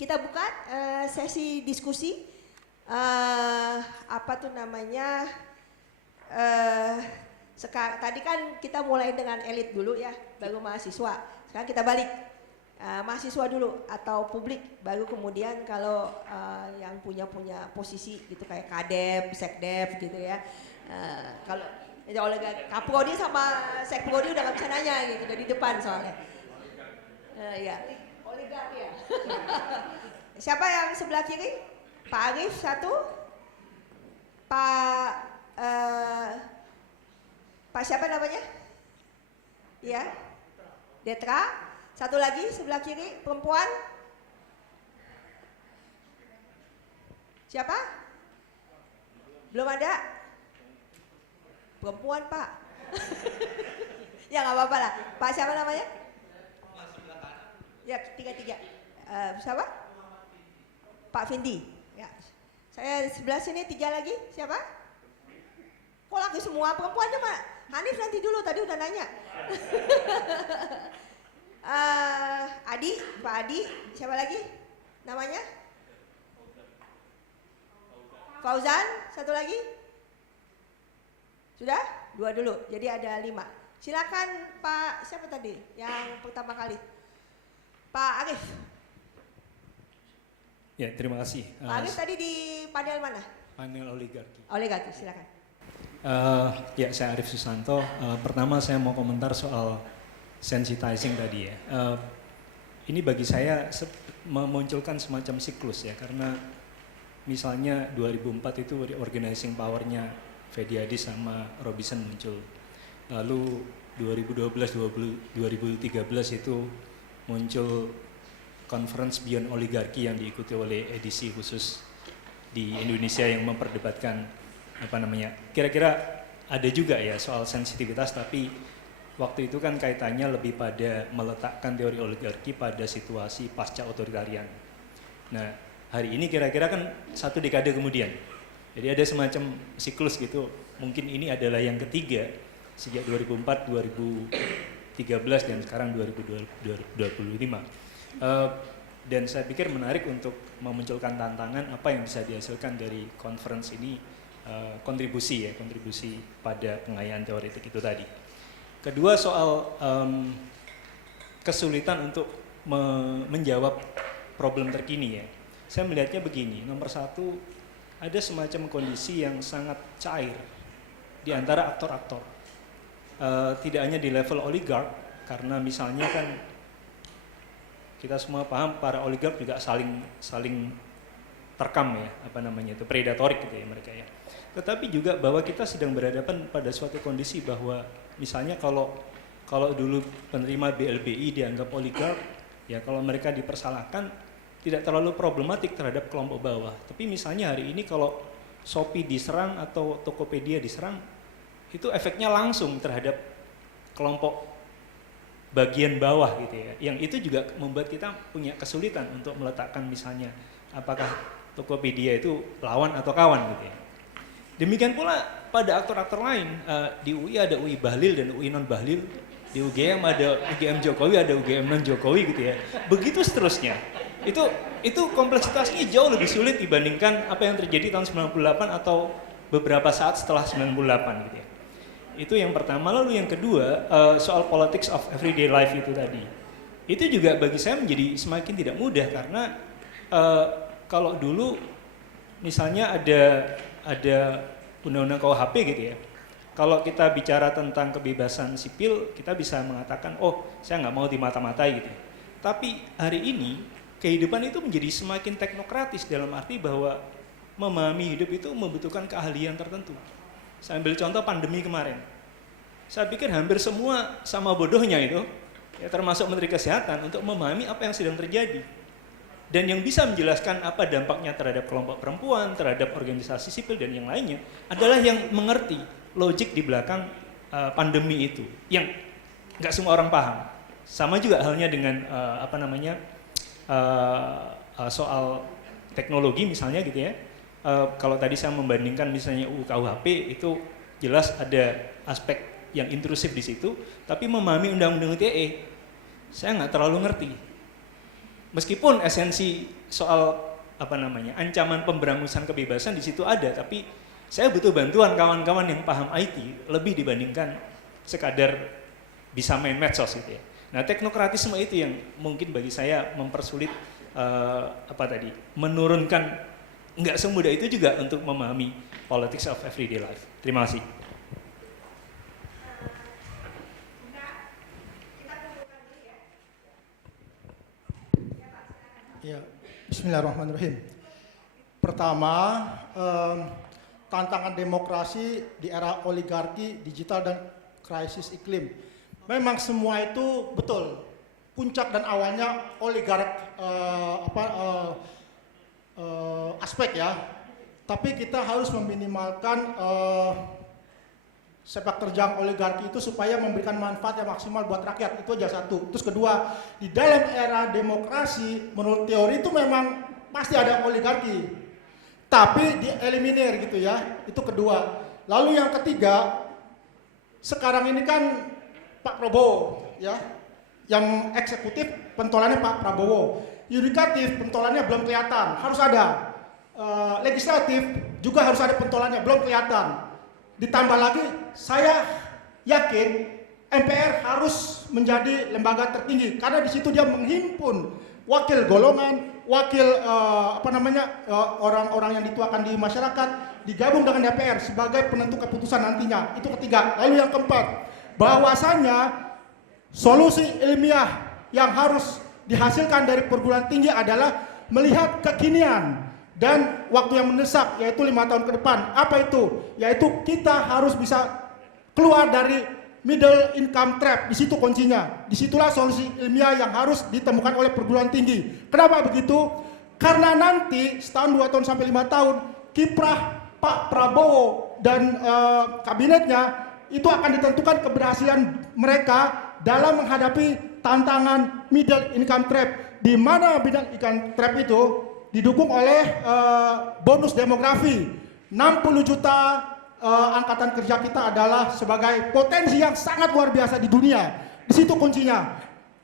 Kita buka sesi diskusi. Apa tuh namanya? Tadi kan kita mulai dengan elit dulu ya, baru mahasiswa. Sekarang kita balik mahasiswa dulu atau publik, baru kemudian kalau yang punya posisi gitu kayak kadep, sekdep gitu ya. Kalau oleh Kaprodi sama Sekprodi udah gak bisa nanya gitu dari depan soalnya. Ya, oligarki ya. Siapa yang sebelah kiri? Pak Arif satu, Pak siapa namanya? Ya, Detra. Satu lagi sebelah kiri, perempuan. Siapa? Belum ada? Perempuan Pak. Ya nggak apa-apa lah. Pak siapa namanya? Ya, tiga. Siapa? Pak Vindi. Ya. Saya sebelah sini tiga lagi. Siapa? Kok lagi semua perempuan cuma Hanif nanti dulu, tadi udah nanya. Adi, Pak Adi. Siapa lagi? Namanya? Fauzan. Satu lagi? Sudah? Dua dulu. Jadi ada 5. Silakan Pak. Siapa tadi? Yang pertama kali. Pak Arif. Ya, terima kasih. Pak Arif tadi di panel mana? Panel oligarki. Oligarki, silakan. Ya, saya Arif Susanto. Pertama saya mau komentar soal sensitizing tadi ya. Ini bagi saya memunculkan semacam siklus ya, karena misalnya 2004 itu organizing powernya Fediadi sama Robinson muncul. Lalu 2012-2013 itu muncul Conference Beyond Oligarki yang diikuti oleh edisi khusus di Indonesia yang memperdebatkan kira-kira ada juga ya soal sensitivitas, tapi waktu itu kan kaitannya lebih pada meletakkan teori oligarki pada situasi pasca otoritarian. Nah, hari ini kira-kira kan 1 dekade kemudian, jadi ada semacam siklus gitu. Mungkin ini adalah yang ketiga sejak 2004, 2013 dan sekarang 2025. Dan saya pikir menarik untuk memunculkan tantangan apa yang bisa dihasilkan dari conference ini, kontribusi pada pengayaan teoretik itu tadi. Kedua soal kesulitan untuk menjawab problem terkini ya. Saya melihatnya begini, nomor 1 ada semacam kondisi yang sangat cair di antara aktor-aktor. Tidak hanya di level oligark, karena misalnya kan kita semua paham para oligark juga saling terkam ya, itu predatorik gitu ya mereka ya. Tetapi juga bahwa kita sedang berhadapan pada suatu kondisi bahwa misalnya kalau dulu penerima BLBI dianggap oligark, ya kalau mereka dipersalahkan tidak terlalu problematik terhadap kelompok bawah. Tapi misalnya hari ini kalau Shopee diserang atau Tokopedia diserang, itu efeknya langsung terhadap kelompok bagian bawah gitu ya. Yang itu juga membuat kita punya kesulitan untuk meletakkan misalnya apakah Tokopedia itu lawan atau kawan gitu ya. Demikian pula pada aktor-aktor lain, di UI ada UI Bahlil dan UI non Bahlil, di UGM ada UGM Jokowi, ada UGM non Jokowi gitu ya. Begitu seterusnya. Itu kompleksitasnya jauh lebih sulit dibandingkan apa yang terjadi tahun 98 atau beberapa saat setelah 98 gitu ya. Itu yang pertama. Lalu yang kedua, soal politics of everyday life itu tadi. Itu juga bagi saya menjadi semakin tidak mudah karena kalau dulu misalnya ada undang-undang KUHP gitu ya. Kalau kita bicara tentang kebebasan sipil, kita bisa mengatakan, oh saya nggak mau dimata-matai gitu. Tapi hari ini kehidupan itu menjadi semakin teknokratis dalam arti bahwa memahami hidup itu membutuhkan keahlian tertentu. Saya ambil contoh pandemi kemarin. Saya pikir hampir semua sama bodohnya itu, ya termasuk Menteri Kesehatan, untuk memahami apa yang sedang terjadi. Dan yang bisa menjelaskan apa dampaknya terhadap kelompok perempuan, terhadap organisasi sipil dan yang lainnya adalah yang mengerti logik di belakang pandemi itu, yang nggak semua orang paham. Sama juga halnya dengan soal teknologi misalnya gitu ya. Kalau tadi saya membandingkan misalnya UU KUHP itu jelas ada aspek yang intrusif di situ, tapi memahami undang-undang ITE saya nggak terlalu ngerti. meskipun esensi soal apa namanya ancaman pemberangusan kebebasan di situ ada, tapi saya butuh bantuan kawan-kawan yang paham IT lebih dibandingkan sekadar bisa main medsos gitu ya. Nah, teknokratisme itu yang mungkin bagi saya mempersulit menurunkan, nggak semudah itu juga untuk memahami politics of everyday life. Terima kasih. Ya, Bismillahirrahmanirrahim. Pertama, tantangan demokrasi di era oligarki, digital dan krisis iklim. Memang semua itu betul. Puncak dan awalnya oligark aspek ya. Tapi kita harus meminimalkan sepak terjang oligarki itu supaya memberikan manfaat yang maksimal buat rakyat. Itu aja satu. Terus kedua, di dalam era demokrasi menurut teori itu memang pasti ada oligarki, tapi dieliminir gitu ya. Itu kedua. Lalu yang ketiga, sekarang ini kan Pak Prabowo ya, yang eksekutif pentolannya Pak Prabowo, yudikatif pentolannya belum kelihatan, harus ada. Legislatif juga harus ada pentolannya, belum kelihatan. Ditambah lagi, saya yakin MPR harus menjadi lembaga tertinggi karena di situ dia menghimpun wakil golongan, wakil orang-orang yang dituakan di masyarakat, digabung dengan DPR sebagai penentu keputusan nantinya. Itu ketiga. Lalu yang keempat, bahwasanya solusi ilmiah yang harus dihasilkan dari perguruan tinggi adalah melihat kekinian dan waktu yang mendesak, yaitu 5 tahun ke depan. Apa itu? Yaitu kita harus bisa keluar dari middle income trap. Di situ kuncinya. Disitulah solusi ilmiah yang harus ditemukan oleh perguruan tinggi. Kenapa begitu? Karena nanti setahun, 2 tahun sampai 5 tahun kiprah Pak Prabowo dan kabinetnya itu akan ditentukan keberhasilan mereka dalam menghadapi tantangan middle income trap, di mana middle income trap itu didukung oleh bonus demografi. 60 juta angkatan kerja kita adalah sebagai potensi yang sangat luar biasa di dunia. Di situ kuncinya.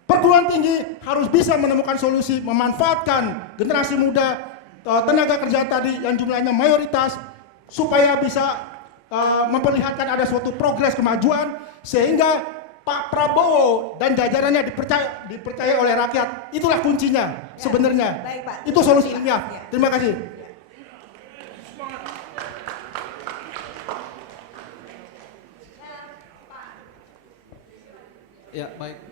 Perguruan tinggi harus bisa menemukan solusi, memanfaatkan generasi muda, tenaga kerja tadi yang jumlahnya mayoritas, supaya bisa memperlihatkan ada suatu progres kemajuan, sehingga Pak Prabowo dan jajarannya dipercaya oleh rakyat. Itulah kuncinya sebenarnya. Baik, Pak. Itu solusi ilmiah. Ya. Terima kasih. Ya, baik.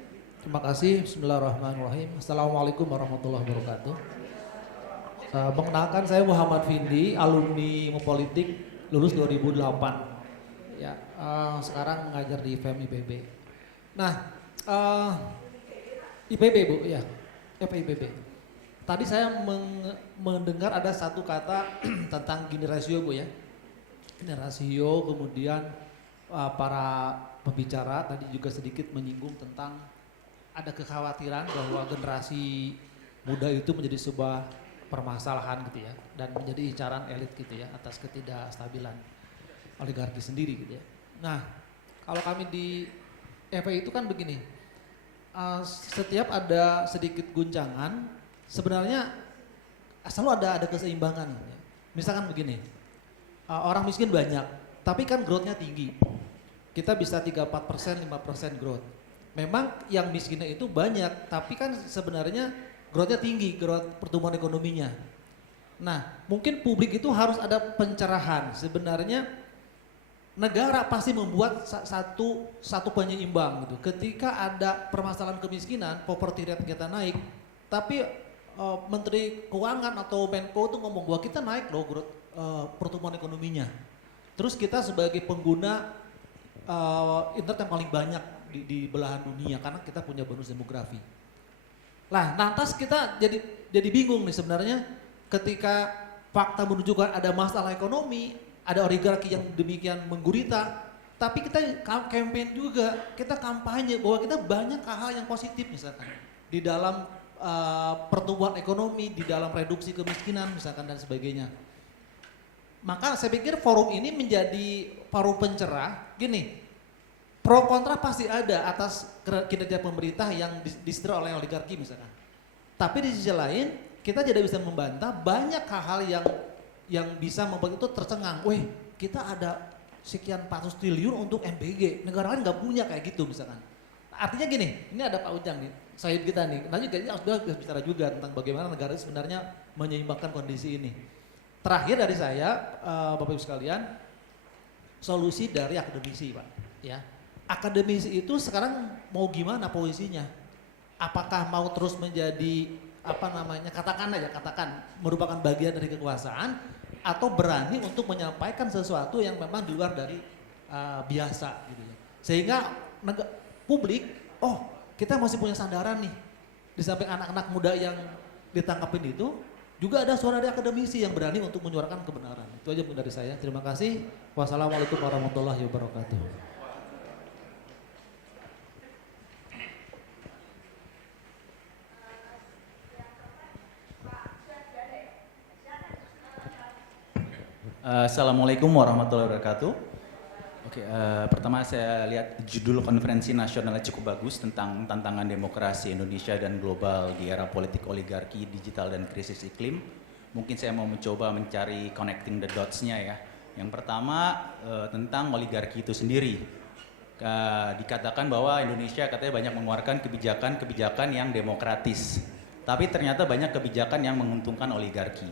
Terima kasih. Bismillahirrahmanirrahim. Assalamualaikum warahmatullahi wabarakatuh. Mengenalkan, saya Muhammad Vindi, alumni Ilmu Politik, lulus 2008. Ya, sekarang mengajar di FEM IPB. Nah, IPB Bu, ya, IPB. Tadi saya mendengar ada satu kata tentang Gini rasio Bu ya. Gini rasio, kemudian para pembicara tadi juga sedikit menyinggung tentang ada kekhawatiran bahwa generasi muda itu menjadi sebuah permasalahan gitu ya, dan menjadi incaran elit gitu ya atas ketidakstabilan oligarki sendiri gitu ya. Nah, kalau kami di FPI itu kan begini, setiap ada sedikit guncangan sebenarnya selalu ada keseimbangan. Ya. Misalkan begini, orang miskin banyak, tapi kan growth-nya tinggi. Kita bisa 3-4%, 5% growth. Memang yang miskinnya itu banyak, tapi kan sebenarnya growth-nya tinggi, growth pertumbuhan ekonominya. Nah, mungkin publik itu harus ada pencerahan. Sebenarnya negara pasti membuat satu penyeimbang gitu. Ketika ada permasalahan kemiskinan, poverty rate kita naik, tapi Menteri Keuangan atau Menko itu ngomong bahwa kita naik loh growth pertumbuhan ekonominya. Terus kita sebagai pengguna internet yang paling banyak di belahan dunia karena kita punya bonus demografi. Lah, lantas kita jadi bingung nih sebenarnya ketika fakta menunjukkan ada masalah ekonomi, ada oligarki yang demikian menggurita, tapi kita campaign juga, kita kampanye bahwa kita banyak hal yang positif misalkan di dalam pertumbuhan ekonomi, di dalam reduksi kemiskinan misalkan dan sebagainya. Maka saya pikir forum ini menjadi forum pencerah. Gini, pro kontra pasti ada atas kinerja pemerintah yang disetir oleh oligarki misalkan. Tapi di sisi lain kita tidak bisa membantah banyak hal-hal yang bisa membuat itu tercengang. Wih, kita ada sekian 400 triliun untuk MBG, negara lain nggak punya kayak gitu misalkan. Artinya gini, ini ada Pak Ujang nih, Syahid kita nih, nanti kayaknya harus bicara juga tentang bagaimana negara sebenarnya menyeimbangkan kondisi ini. Terakhir dari saya, Bapak Ibu sekalian, solusi dari akademisi Pak. Ya, akademisi itu sekarang mau gimana posisinya? Apakah mau terus menjadi katakan merupakan bagian dari kekuasaan, atau berani untuk menyampaikan sesuatu yang memang di luar dari biasa gitu ya. Sehingga publik, oh kita masih punya sandaran nih. Di samping anak-anak muda yang ditangkapin itu, juga ada suara dari akademisi yang berani untuk menyuarakan kebenaran. Itu aja dari saya. Terima kasih. Wassalamualaikum warahmatullahi wabarakatuh. Assalamualaikum warahmatullahi wabarakatuh. Oke, pertama saya lihat judul konferensi nasionalnya cukup bagus tentang tantangan demokrasi Indonesia dan global di era politik oligarki, digital dan krisis iklim. Mungkin saya mau mencoba mencari connecting the dots-nya ya. Yang pertama tentang oligarki itu sendiri. Dikatakan bahwa Indonesia katanya banyak mengeluarkan kebijakan-kebijakan yang demokratis. Tapi ternyata banyak kebijakan yang menguntungkan oligarki.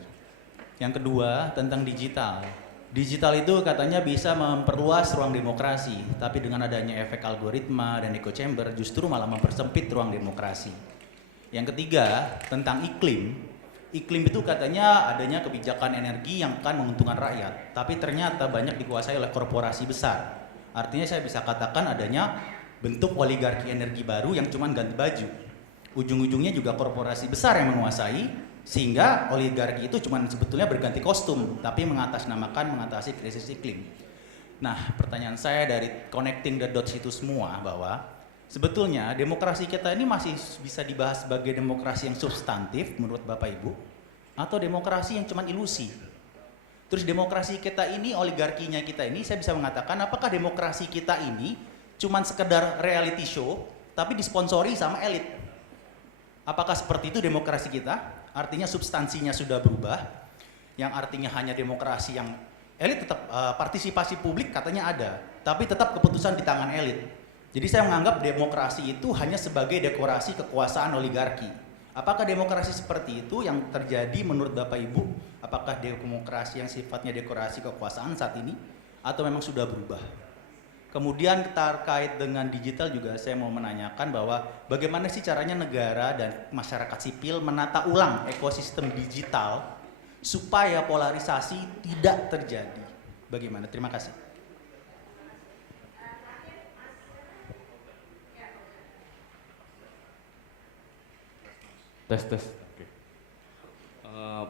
Yang kedua tentang digital. Digital itu katanya bisa memperluas ruang demokrasi, tapi dengan adanya efek algoritma dan echo chamber justru malah mempersempit ruang demokrasi. Yang ketiga tentang iklim. Iklim itu katanya adanya kebijakan energi yang akan menguntungkan rakyat, tapi ternyata banyak dikuasai oleh korporasi besar. Artinya saya bisa katakan adanya bentuk oligarki energi baru yang cuma ganti baju. Ujung-ujungnya juga korporasi besar yang menguasai, sehingga oligarki itu cuma sebetulnya berganti kostum, tapi mengatasi krisis iklim. Nah, pertanyaan saya dari connecting the dots itu semua bahwa sebetulnya demokrasi kita ini masih bisa dibahas sebagai demokrasi yang substantif menurut Bapak Ibu, atau demokrasi yang cuma ilusi. Terus demokrasi kita ini, oligarkinya kita ini, saya bisa mengatakan apakah demokrasi kita ini cuma sekedar reality show, tapi disponsori sama elit? Apakah seperti itu demokrasi kita? Artinya substansinya sudah berubah, yang artinya hanya demokrasi yang elit tetap partisipasi publik katanya ada, tapi tetap keputusan di tangan elit. Jadi saya menganggap demokrasi itu hanya sebagai dekorasi kekuasaan oligarki. Apakah demokrasi seperti itu yang terjadi menurut Bapak Ibu? Apakah demokrasi yang sifatnya dekorasi kekuasaan saat ini atau memang sudah berubah? Kemudian terkait dengan digital juga saya mau menanyakan bahwa bagaimana sih caranya negara dan masyarakat sipil menata ulang ekosistem digital supaya polarisasi tidak terjadi. Bagaimana? Terima kasih. Tes. Oke.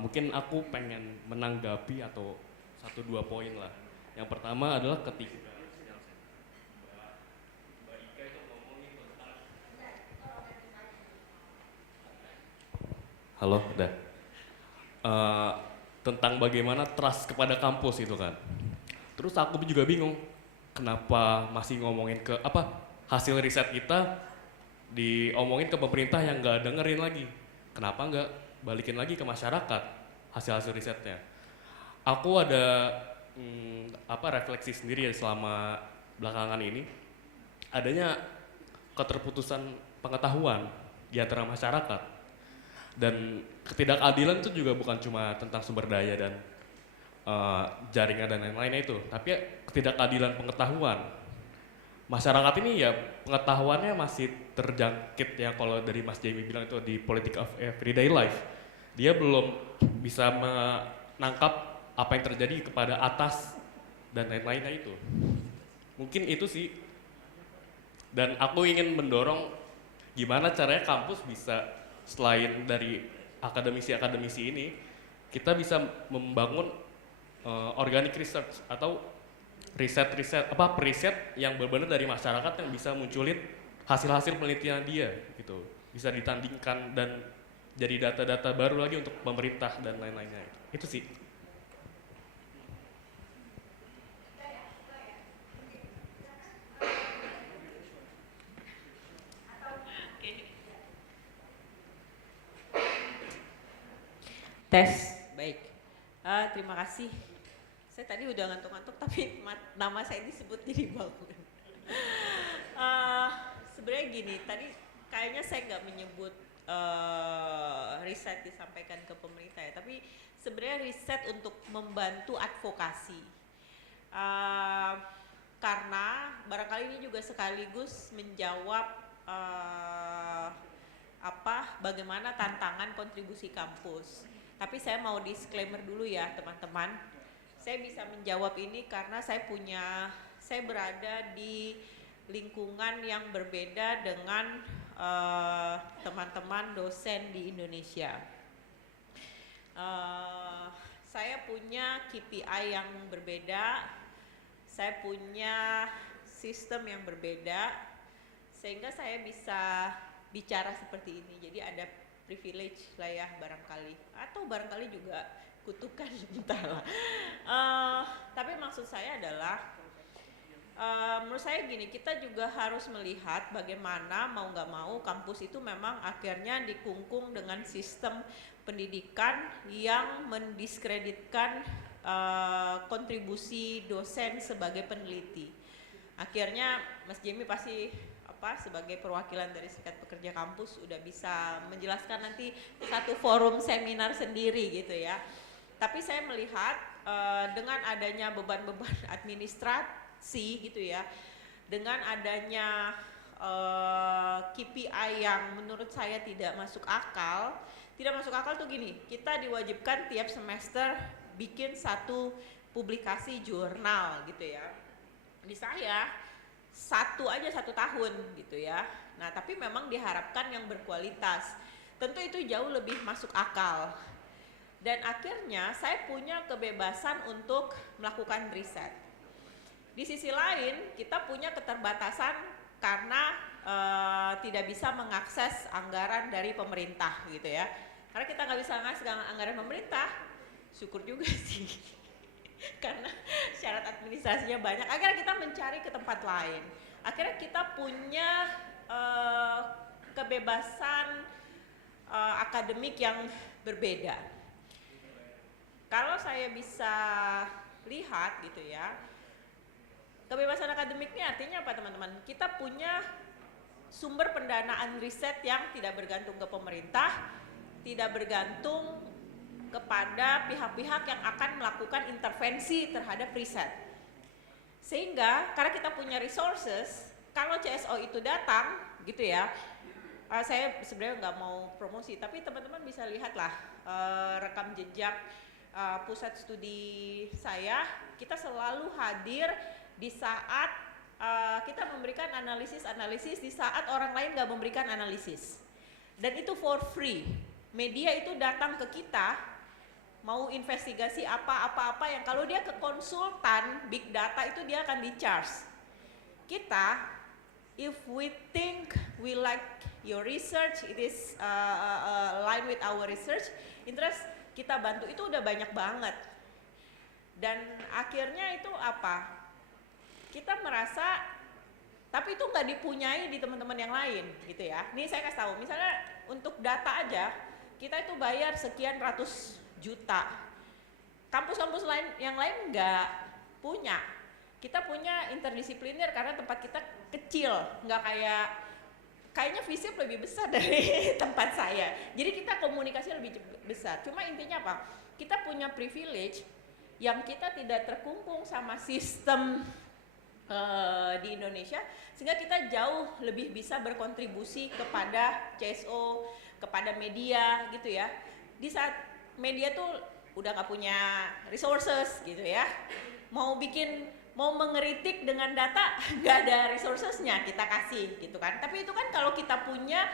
Mungkin aku pengen menanggapi atau 1-2 poin lah. Yang pertama adalah ketika halo, udah. Tentang bagaimana trust kepada kampus itu kan. Terus aku juga bingung, kenapa masih ngomongin ke hasil riset kita diomongin ke pemerintah yang nggak dengerin lagi. Kenapa nggak balikin lagi ke masyarakat hasil-hasil risetnya? Aku ada refleksi sendiri ya selama belakangan ini. Adanya keterputusan pengetahuan di antara masyarakat. Dan ketidakadilan itu juga bukan cuma tentang sumber daya dan jaringan dan lain-lainnya itu, tapi ketidakadilan pengetahuan. Masyarakat ini ya pengetahuannya masih terjangkit ya, kalau dari Mas Jamie bilang itu di politik of everyday life. Dia belum bisa menangkap apa yang terjadi kepada atas dan lain-lainnya itu. Mungkin itu sih. Dan aku ingin mendorong gimana caranya kampus bisa, selain dari akademisi-akademisi ini, kita bisa membangun organic research atau riset yang benar-benar dari masyarakat yang bisa munculin hasil-hasil penelitian dia gitu, bisa ditandingkan dan jadi data-data baru lagi untuk pemerintah dan lain-lainnya. Itu sih. Tes, baik. Terima kasih. Saya tadi udah ngantuk-ngantuk tapi nama saya disebut jadi bangun. Sebenarnya gini, tadi kayaknya saya nggak menyebut riset disampaikan ke pemerintah ya, tapi sebenarnya riset untuk membantu advokasi. Karena barangkali ini juga sekaligus menjawab bagaimana tantangan kontribusi kampus. Tapi saya mau disclaimer dulu ya teman-teman. Saya bisa menjawab ini karena saya berada di lingkungan yang berbeda dengan teman-teman dosen di Indonesia. Saya punya KPI yang berbeda, saya punya sistem yang berbeda, sehingga saya bisa bicara seperti ini. Jadi ada privilege lah ya barangkali, atau barangkali juga kutukan entahlah. Tapi maksud saya adalah menurut saya gini, kita juga harus melihat bagaimana mau nggak mau kampus itu memang akhirnya dikungkung dengan sistem pendidikan yang mendiskreditkan kontribusi dosen sebagai peneliti. Akhirnya Mas Jamie pasti sebagai perwakilan dari Serikat Pekerja Kampus udah bisa menjelaskan nanti satu forum seminar sendiri gitu ya. Tapi saya melihat dengan adanya beban-beban administrasi gitu ya, dengan adanya KPI yang menurut saya tidak masuk akal tuh gini, kita diwajibkan tiap semester bikin satu publikasi jurnal gitu ya. Di saya satu tahun gitu ya. Nah tapi memang diharapkan yang berkualitas. Tentu itu jauh lebih masuk akal. Dan akhirnya saya punya kebebasan untuk melakukan riset. Di sisi lain kita punya keterbatasan karena tidak bisa mengakses anggaran dari pemerintah gitu ya. Karena kita nggak bisa mengakses anggaran pemerintah, syukur juga sih. Karena syarat administrasinya banyak, akhirnya kita mencari ke tempat lain. Akhirnya kita punya kebebasan akademik yang berbeda. Kalau saya bisa lihat gitu ya, kebebasan akademik ini artinya apa teman-teman? Kita punya sumber pendanaan riset yang tidak bergantung ke pemerintah, tidak bergantung kepada pihak-pihak yang akan melakukan intervensi terhadap riset. Sehingga karena kita punya resources, kalau CSO itu datang gitu ya, saya sebenarnya nggak mau promosi, tapi teman-teman bisa lihatlah rekam jejak pusat studi saya, kita selalu hadir di saat kita memberikan analisis di saat orang lain nggak memberikan analisis. Dan itu for free. Media itu datang ke kita mau investigasi apa-apa yang kalau dia ke konsultan big data itu dia akan di-charge. Kita, if we think we like your research, it is align with our research interest, kita bantu, itu udah banyak banget. Dan akhirnya itu apa? Kita merasa, tapi itu nggak dipunyai di teman-teman yang lain gitu ya. Nih saya kasih tahu, misalnya untuk data aja, kita itu bayar sekian ratus juta. Kampus-kampus lain yang lain nggak punya. Kita punya interdisipliner karena tempat kita kecil, nggak kayaknya FISIP lebih besar dari tempat saya. Jadi kita komunikasi lebih besar. Cuma intinya apa? Kita punya privilege yang kita tidak terkungkung sama sistem di Indonesia, sehingga kita jauh lebih bisa berkontribusi kepada CSO, kepada media gitu ya. Di saat media tuh udah nggak punya resources gitu ya, mau mengeritik dengan data nggak ada resourcesnya, kita kasih gitu kan. Tapi itu kan kalau kita punya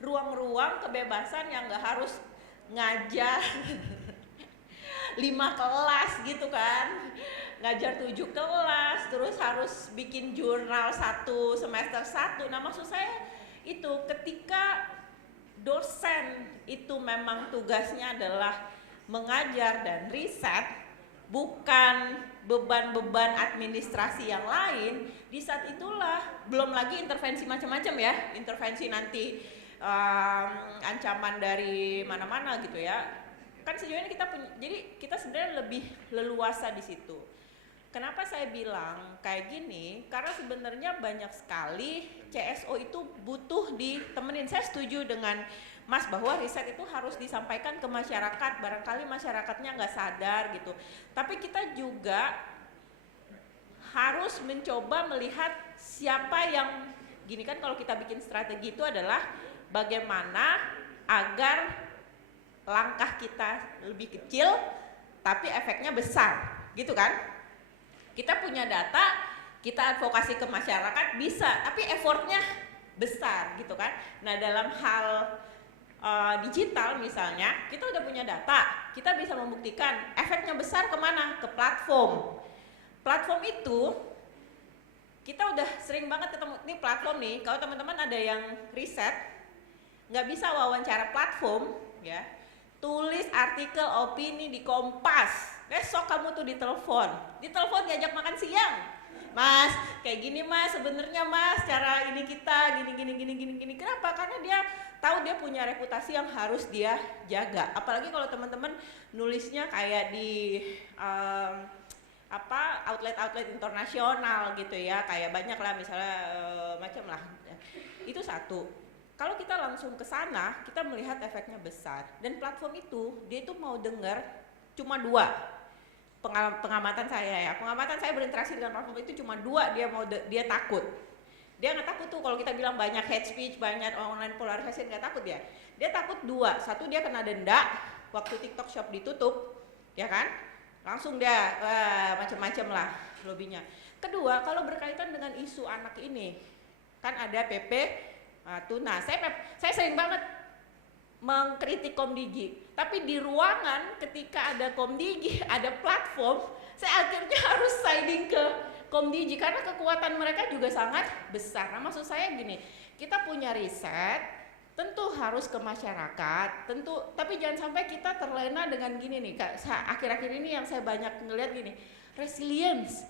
ruang-ruang kebebasan yang nggak harus ngajar 5 kelas gitu kan, ngajar 7 kelas, terus harus bikin jurnal 1 semester 1. Nah maksud saya itu ketika dosen itu memang tugasnya adalah mengajar dan riset, bukan beban-beban administrasi yang lain, di saat itulah belum lagi intervensi macam-macam ya, intervensi nanti ancaman dari mana-mana gitu ya, kan sejauh ini kita punya, jadi kita sebenarnya lebih leluasa di situ. Kenapa saya bilang kayak gini? Karena sebenarnya banyak sekali CSO itu butuh ditemenin. Saya setuju dengan Mas bahwa riset itu harus disampaikan ke masyarakat. Barangkali masyarakatnya nggak sadar gitu. Tapi kita juga harus mencoba melihat siapa yang gini kan, kalau kita bikin strategi itu adalah bagaimana agar langkah kita lebih kecil tapi efeknya besar, gitu kan? Kita punya data, kita advokasi ke masyarakat bisa, tapi effortnya besar gitu kan. Nah dalam hal digital misalnya, kita udah punya data, kita bisa membuktikan efeknya besar kemana? Ke platform. Platform itu, kita udah sering banget ketemu, nih platform nih, kalau teman-teman ada yang riset, nggak bisa wawancara platform, ya, tulis artikel opini di Kompas, besok kamu tuh ditelepon diajak makan siang, Mas kayak gini Mas, sebenarnya Mas cara ini kita gini. Kenapa? Karena dia tahu dia punya reputasi yang harus dia jaga. Apalagi kalau teman-teman nulisnya kayak di outlet internasional gitu ya, kayak banyak lah misalnya macam lah. Itu satu. Kalau kita langsung ke sana, kita melihat efeknya besar. Dan platform itu dia itu mau dengar cuma 2. Pengamatan saya berinteraksi dengan platform itu cuma 2, dia takut. Dia nggak takut tuh kalau kita bilang banyak hate speech, banyak online polarisasi, nggak takut dia. Dia takut 2, satu dia kena denda waktu TikTok Shop ditutup, ya kan? Langsung dia macam-macam lah lobbynya. Kedua, kalau berkaitan dengan isu anak ini, kan ada PP Tuna. Saya sering banget mengkritik Komdigi, tapi di ruangan ketika ada Komdigi, ada platform, saya akhirnya harus siding ke Komdigi karena kekuatan mereka juga sangat besar. Nah maksud saya gini, kita punya riset, tentu harus ke masyarakat, tentu, tapi jangan sampai kita terlena dengan gini nih, akhir-akhir ini yang saya banyak ngeliat gini, resilience.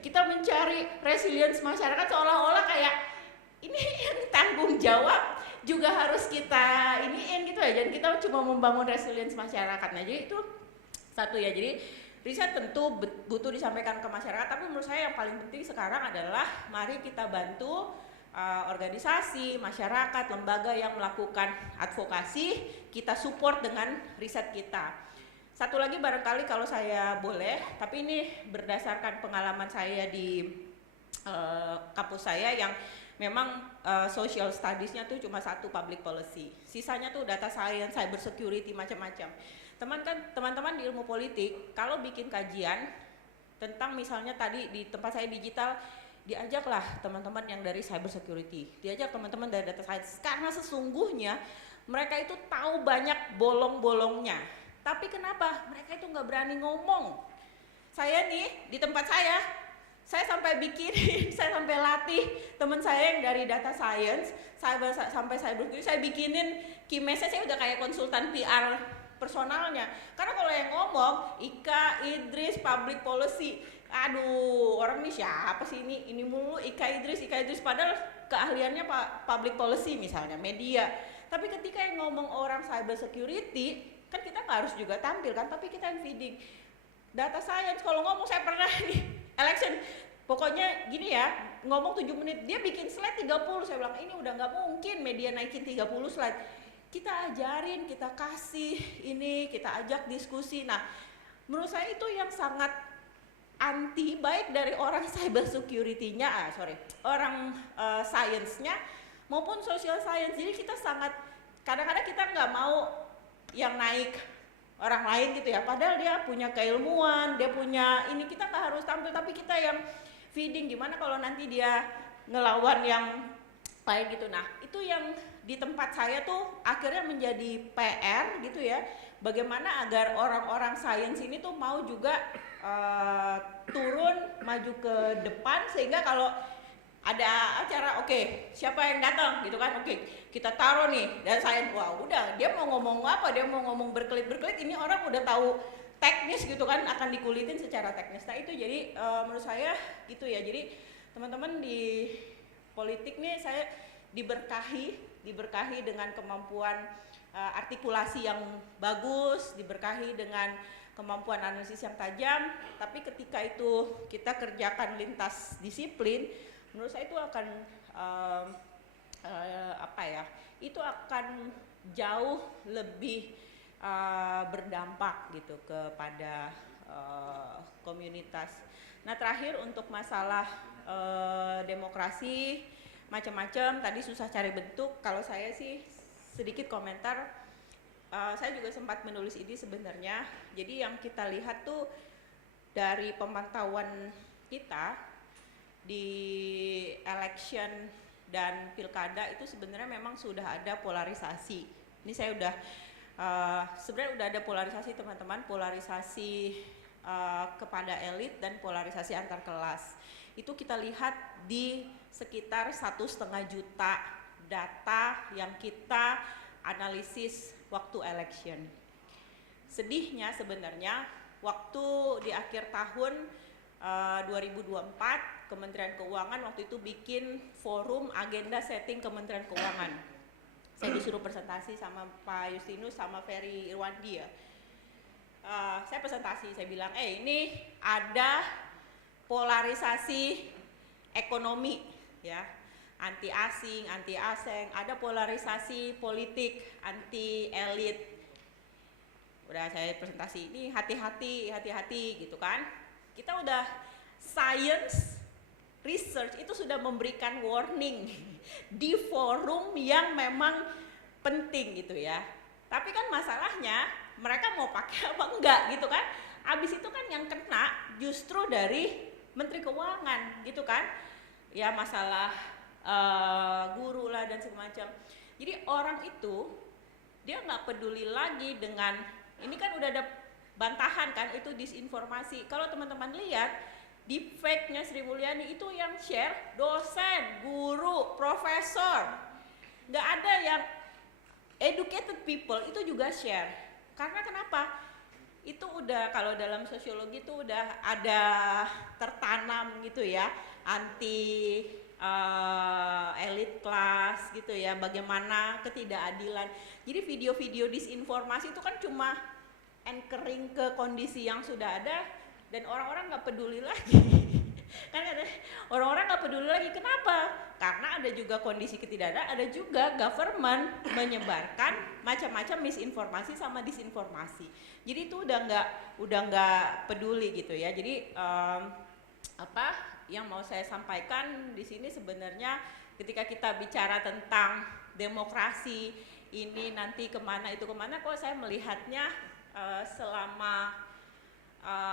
Kita mencari resilience masyarakat seolah-olah kayak ini yang tanggung jawab juga harus kita iniin gitu ya. Jadi kita cuma membangun resilience masyarakat. Nah jadi itu satu ya. Jadi riset tentu butuh disampaikan ke masyarakat. Tapi menurut saya yang paling penting sekarang adalah mari kita bantu organisasi, masyarakat, lembaga yang melakukan advokasi. Kita support dengan riset kita. Satu lagi barangkali kalau saya boleh, tapi ini berdasarkan pengalaman saya di kampus saya yang memang social studies-nya tuh cuma 1 public policy. Sisanya tuh data science, cyber security, macam-macam. Teman-teman di ilmu politik, kalau bikin kajian tentang misalnya tadi di tempat saya digital, diajaklah teman-teman yang dari cyber security, diajak teman-teman dari data science, karena sesungguhnya mereka itu tahu banyak bolong-bolongnya. Tapi kenapa? Mereka itu nggak berani ngomong. Saya nih di tempat saya sampai saya sampai latih teman saya yang dari data science, sampai cyber security, saya bikinin key message, saya udah kayak konsultan PR personalnya. Karena kalau yang ngomong Ika Idris public policy, aduh orang ini siapa sih ini mulu Ika Idris, padahal keahliannya public policy misalnya media. Tapi ketika yang ngomong orang cyber security, kan kita nggak harus juga tampil kan, tapi kita yang feeding. Data science kalau ngomong, saya pernah nih election, pokoknya gini ya, ngomong 7 menit, dia bikin slide 30, saya bilang ini udah nggak mungkin media naikin 30 slide. Kita ajarin, kita kasih ini, kita ajak diskusi. Nah menurut saya itu yang sangat anti, baik dari orang cyber security-nya, orang science-nya maupun social science. Jadi kita sangat, kadang-kadang kita nggak mau yang naik orang lain gitu ya, padahal dia punya keilmuan, dia punya ini, kita nggak harus tampil, tapi kita yang feeding. Gimana kalau nanti dia ngelawan yang lain gitu. Nah itu yang di tempat saya tuh akhirnya menjadi PR gitu ya, bagaimana agar orang-orang sains ini tuh mau juga turun maju ke depan, sehingga kalau ada acara, oke, siapa yang datang gitu kan, oke, kita taruh nih dan sains, wah udah dia mau ngomong apa, dia mau ngomong berkelit-berkelit, ini orang udah tahu teknis gitu kan, akan dikulitin secara teknis. Nah itu jadi menurut saya gitu ya. Jadi teman-teman di politik nih saya diberkahi dengan kemampuan artikulasi yang bagus, diberkahi dengan kemampuan analisis yang tajam, tapi ketika itu kita kerjakan lintas disiplin, menurut saya itu akan itu akan jauh lebih berdampak gitu kepada komunitas. Nah, terakhir untuk masalah demokrasi macam-macam, tadi susah cari bentuk. Kalau saya sih sedikit komentar, saya juga sempat menulis ini sebenarnya. Jadi yang kita lihat tuh dari pemantauan kita di election dan pilkada itu sebenarnya memang sudah ada polarisasi. Ini saya udah sebenarnya udah ada polarisasi teman-teman, polarisasi kepada elit dan polarisasi antar kelas. Itu kita lihat di sekitar 1,5 juta data yang kita analisis waktu election. Sedihnya sebenarnya waktu di akhir tahun 2024 Kementerian Keuangan waktu itu bikin forum agenda setting Kementerian Keuangan. Saya disuruh presentasi sama Pak Justinus sama Ferry Irwandi ya. Saya presentasi, saya bilang, ini ada polarisasi ekonomi ya, anti asing, anti asing, ada polarisasi politik, anti elit. Udah saya presentasi, ini hati-hati gitu kan. Kita udah science research itu sudah memberikan warning di forum yang memang penting gitu ya. Tapi kan masalahnya mereka mau pakai apa enggak gitu kan. Abis itu kan yang kena justru dari Menteri Keuangan gitu kan. Ya masalah guru lah dan semacam. Jadi orang itu dia nggak peduli lagi dengan, ini kan udah ada bantahan kan itu disinformasi. Kalau teman-teman lihat di fake-nya Sri Mulyani itu yang share dosen, guru, profesor. Nggak ada yang educated people itu juga share. Karena kenapa? Itu udah kalau dalam sosiologi itu udah ada tertanam gitu ya, anti elit kelas gitu ya, bagaimana ketidakadilan. Jadi video-video disinformasi itu kan cuma anchoring ke kondisi yang sudah ada dan orang-orang nggak peduli lagi. Kan ada orang-orang nggak peduli lagi. Kenapa? Karena ada juga kondisi ketidakadilan, ada juga government menyebarkan macam-macam misinformasi sama disinformasi. Jadi itu udah nggak peduli gitu ya. Jadi yang mau saya sampaikan di sini sebenarnya ketika kita bicara tentang demokrasi ini nanti kemana itu kemana, kok saya melihatnya selama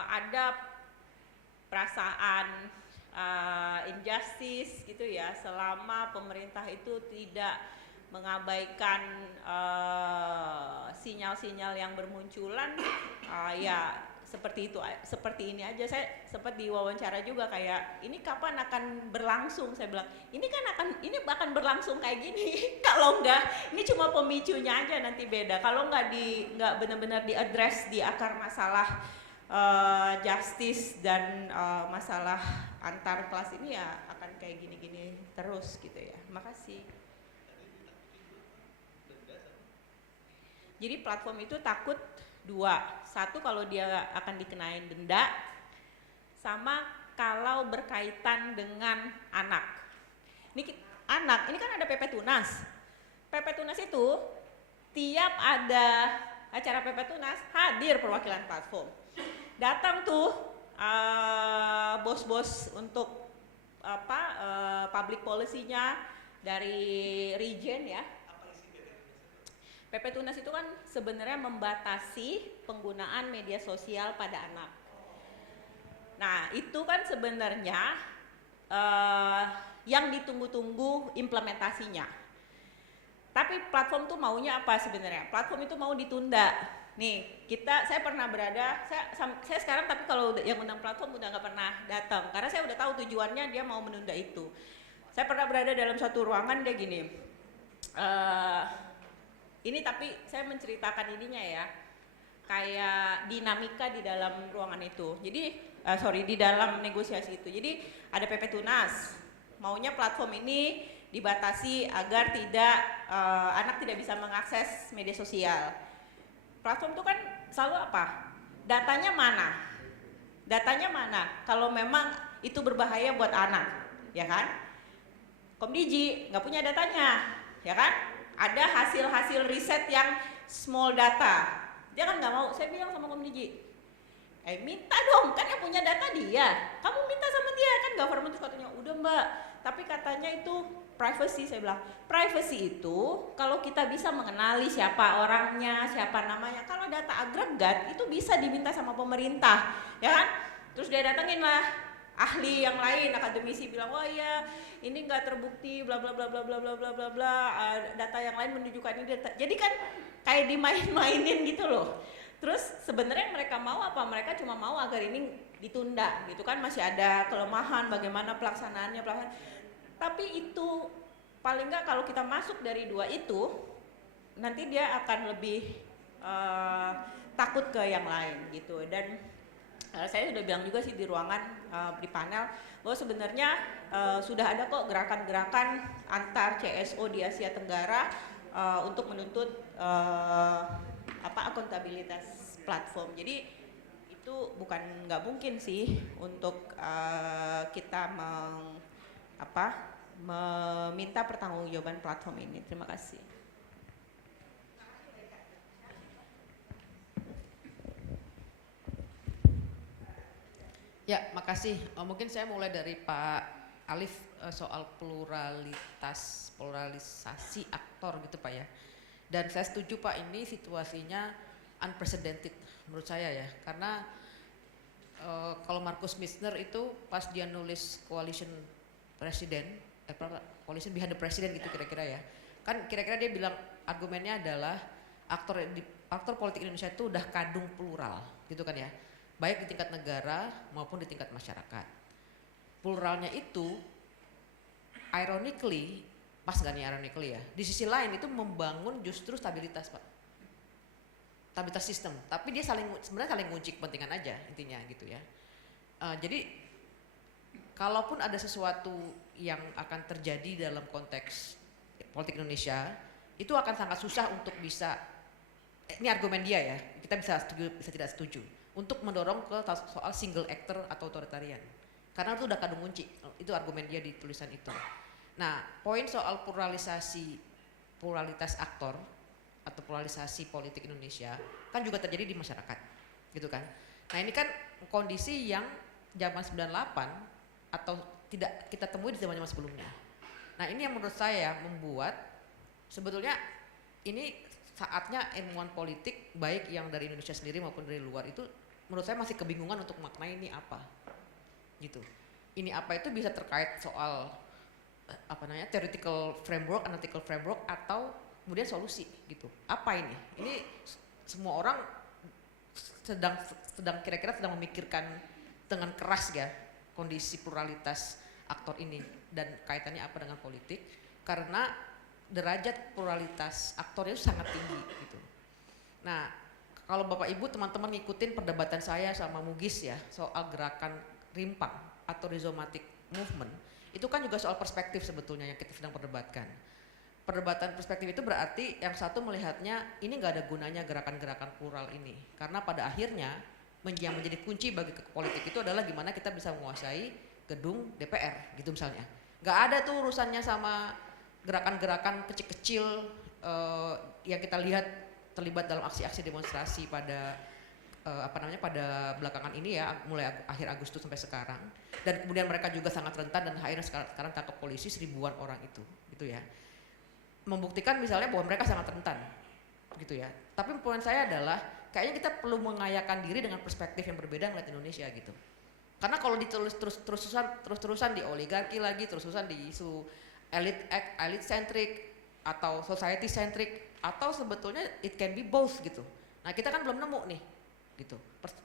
ada perasaan injustice gitu ya, selama pemerintah itu tidak mengabaikan sinyal-sinyal yang bermunculan, ya seperti itu, seperti ini aja. Saya sempat diwawancara juga kayak ini kapan akan berlangsung, saya bilang ini akan berlangsung kayak gini kalau enggak ini cuma pemicunya aja nanti beda, kalau enggak benar-benar diadres di akar masalah justice dan masalah antar kelas ini ya akan kayak gini-gini terus gitu ya. Makasih. Jadi platform itu takut dua, satu kalau dia akan dikenain denda, sama kalau berkaitan dengan anak. Ini anak, ini kan ada PP Tunas. PP Tunas itu tiap ada acara PP Tunas hadir perwakilan platform. Datang tuh bos-bos untuk public policy-nya dari region ya. PP Tunas itu kan sebenarnya membatasi penggunaan media sosial pada anak. Nah, itu kan sebenarnya yang ditunggu-tunggu implementasinya. Tapi platform tuh maunya apa sebenarnya? Platform itu mau ditunda. Nih, saya pernah berada, saya sekarang tapi kalau yang undang platform udah nggak pernah datang karena saya udah tahu tujuannya dia mau menunda itu. Saya pernah berada dalam suatu ruangan dia gini. Ini tapi saya menceritakan ininya ya, kayak dinamika di dalam ruangan itu. Jadi, di dalam negosiasi itu. Jadi ada PP Tunas, maunya platform ini dibatasi agar anak tidak bisa mengakses media sosial. Platform itu kan selalu apa? Datanya mana? Datanya mana? Kalau memang itu berbahaya buat anak, ya kan? Komdigi nggak punya datanya, ya kan? Ada hasil-hasil riset yang small data. Dia kan nggak mau. Saya bilang sama Komdigi, minta dong, kan yang punya data dia. Kamu minta sama dia, kan government terus katanya, udah mbak, tapi katanya itu privacy. Saya bilang, privacy itu kalau kita bisa mengenali siapa orangnya, siapa namanya. Kalau data agregat itu bisa diminta sama pemerintah, ya kan? Terus dia datengin lah ahli yang lain, akademisi bilang, oh iya ini nggak terbukti, bla bla bla bla bla bla bla bla bla, data yang lain menunjukkan ini data. Jadi kan kayak dimain-mainin gitu loh. Terus sebenarnya mereka mau apa? Mereka cuma mau agar ini ditunda, gitu kan, masih ada kelemahan bagaimana pelaksanaannya. Tapi itu paling nggak kalau kita masuk dari dua itu, nanti dia akan lebih takut ke yang lain gitu. Dan saya sudah bilang juga sih di ruangan di panel bahwa sebenarnya sudah ada kok gerakan-gerakan antar CSO di Asia Tenggara untuk menuntut akuntabilitas platform. Jadi itu bukan nggak mungkin sih untuk kita meminta pertanggungjawaban platform ini. Terima kasih. Ya, makasih. Mungkin saya mulai dari Pak Alif soal pluralisasi aktor gitu Pak ya. Dan saya setuju Pak, ini situasinya unprecedented menurut saya ya. Karena kalau Marcus Mizner itu pas dia nulis coalition behind the president gitu kira-kira ya. Kan kira-kira dia bilang argumennya adalah aktor politik Indonesia itu udah kadung plural gitu kan ya. Baik di tingkat negara maupun di tingkat masyarakat. Pluralnya itu ironically, pas gak nih ironically ya, di sisi lain itu membangun justru stabilitas Pak. Stabilitas sistem, tapi dia sebenarnya saling ngunci kepentingan aja intinya gitu ya. Jadi kalaupun ada sesuatu yang akan terjadi dalam konteks politik Indonesia, itu akan sangat susah untuk bisa, ini argumen dia ya, kita bisa setuju bisa tidak setuju, untuk mendorong ke soal single actor atau authoritarian. Karena itu udah kadung kunci, itu argumen dia di tulisan itu. Nah, poin soal pluralitas aktor atau pluralisasi politik Indonesia kan juga terjadi di masyarakat, gitu kan. Nah, ini kan kondisi yang zaman 98 atau tidak kita temui di zaman-zaman sebelumnya. Nah, ini yang menurut saya membuat sebetulnya ini saatnya ilmuwan politik baik yang dari Indonesia sendiri maupun dari luar itu menurut saya masih kebingungan untuk maknai ini apa gitu. Ini apa itu bisa terkait soal theoretical framework, analytical framework, atau kemudian solusi gitu. Apa ini? Ini semua orang sedang kira-kira sedang memikirkan dengan keras ya kondisi pluralitas aktor ini dan kaitannya apa dengan politik, karena derajat pluralitas aktor itu sangat tinggi gitu. Nah, kalau Bapak Ibu teman-teman ngikutin perdebatan saya sama Mugis ya soal gerakan rimpang atau rhizomatic movement, itu kan juga soal perspektif sebetulnya yang kita sedang perdebatkan. Perdebatan perspektif itu berarti yang satu melihatnya ini nggak ada gunanya gerakan-gerakan plural ini, karena pada akhirnya yang menjadi kunci bagi politik itu adalah gimana kita bisa menguasai gedung DPR gitu misalnya. Nggak ada tuh urusannya sama gerakan-gerakan kecil-kecil yang kita lihat terlibat dalam aksi-aksi demonstrasi pada pada belakangan ini ya, mulai akhir Agustus sampai sekarang, dan kemudian mereka juga sangat rentan dan akhirnya sekarang tangkap polisi 1000-an orang itu gitu ya, membuktikan misalnya bahwa mereka sangat rentan gitu ya. Tapi poin saya adalah kayaknya kita perlu mengayakan diri dengan perspektif yang berbeda ngeliat Indonesia gitu, karena kalau ditulis terus-terusan di oligarki lagi, terus-terusan di isu elite centric atau society centric, atau sebetulnya it can be both gitu. Nah, kita kan belum nemu nih gitu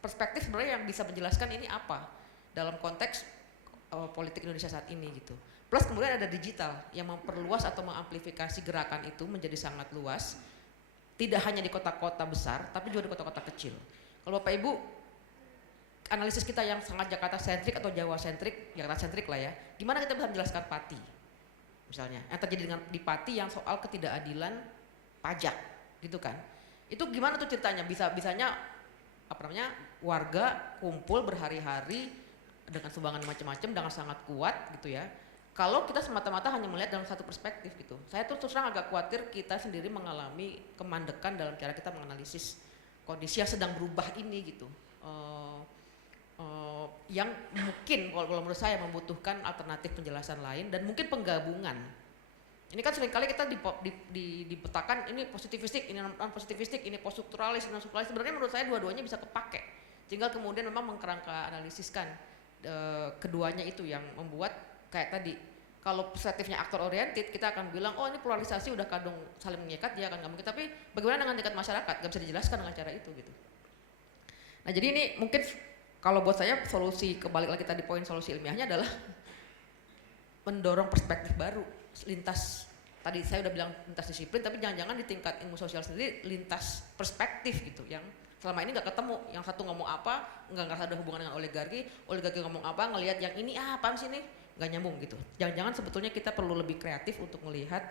perspektif sebenarnya yang bisa menjelaskan ini apa dalam konteks politik Indonesia saat ini gitu. Plus kemudian ada digital yang memperluas atau mengamplifikasi gerakan itu menjadi sangat luas, tidak hanya di kota-kota besar tapi juga di kota-kota kecil. Kalau Bapak Ibu analisis kita yang sangat Jakarta sentrik atau Jawa sentrik, Jakarta sentrik lah ya, gimana kita bisa menjelaskan Pati misalnya yang terjadi dengan di Pati yang soal ketidakadilan pajak gitu kan. Itu gimana tuh ceritanya? Bisanya apa namanya, warga kumpul berhari-hari dengan sumbangan macam-macam dengan sangat kuat gitu ya. Kalau kita semata-mata hanya melihat dalam satu perspektif gitu, saya tuh terus terang agak khawatir kita sendiri mengalami kemandekan dalam cara kita menganalisis kondisi yang sedang berubah ini gitu. Yang mungkin kalau menurut saya membutuhkan alternatif penjelasan lain dan mungkin penggabungan. Ini kan seringkali kita dipetakan ini positivistik, ini non positivistik, ini post strukturalis, non strukturalis. Sebenarnya menurut saya dua-duanya bisa kepake. Tinggal kemudian memang mengkerangka analisiskan keduanya itu yang membuat kayak tadi. Kalau perspektifnya aktor oriented, kita akan bilang, oh ini polarisasi udah kadung saling mengikat, dia akan nggak mungkin. Tapi bagaimana dengan tingkat masyarakat? Gak bisa dijelaskan dengan cara itu gitu. Nah jadi ini mungkin kalau buat saya solusi, kebalik lagi tadi poin solusi ilmiahnya adalah mendorong perspektif baru, lintas, tadi saya udah bilang lintas disiplin, tapi jangan-jangan di tingkat ilmu sosial sendiri lintas perspektif gitu, yang selama ini nggak ketemu, yang satu ngomong apa, nggak ngerasa ada hubungan dengan oligarki ngomong apa, ngelihat yang ini, apaan sih nih, nggak nyambung gitu. Jangan-jangan sebetulnya kita perlu lebih kreatif untuk melihat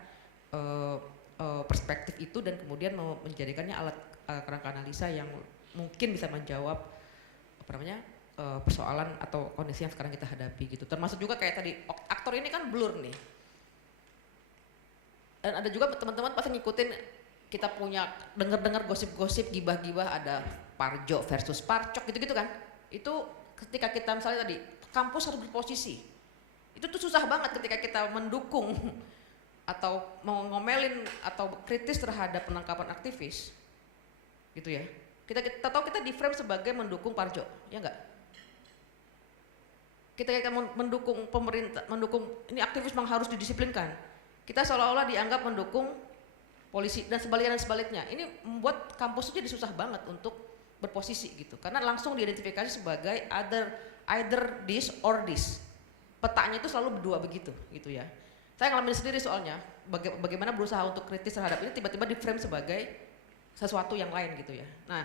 perspektif itu dan kemudian menjadikannya alat kerangka analisa yang mungkin bisa menjawab apa namanya persoalan atau kondisi yang sekarang kita hadapi gitu. Termasuk juga kayak tadi aktor ini kan blur nih. Dan ada juga teman-teman pasti ngikutin, kita punya dengar-dengar gosip-gosip, gibah-gibah, ada Parjo versus Parcok gitu-gitu kan. Itu ketika kita misalnya tadi kampus harus berposisi. Itu tuh susah banget ketika kita mendukung atau mau ngomelin atau kritis terhadap penangkapan aktivis. Gitu ya. Kita tahu kita di frame sebagai mendukung Parjo, ya enggak? Kita mendukung pemerintah, mendukung ini aktivis memang harus didisiplinkan. Kita seolah-olah dianggap mendukung polisi dan sebaliknya. Ini membuat kampus itu jadi susah banget untuk berposisi gitu. Karena langsung diidentifikasi sebagai either this or this. Petanya itu selalu berdua begitu gitu ya. Saya ngalamin sendiri soalnya bagaimana berusaha untuk kritis terhadap ini tiba-tiba di frame sebagai sesuatu yang lain gitu ya. Nah,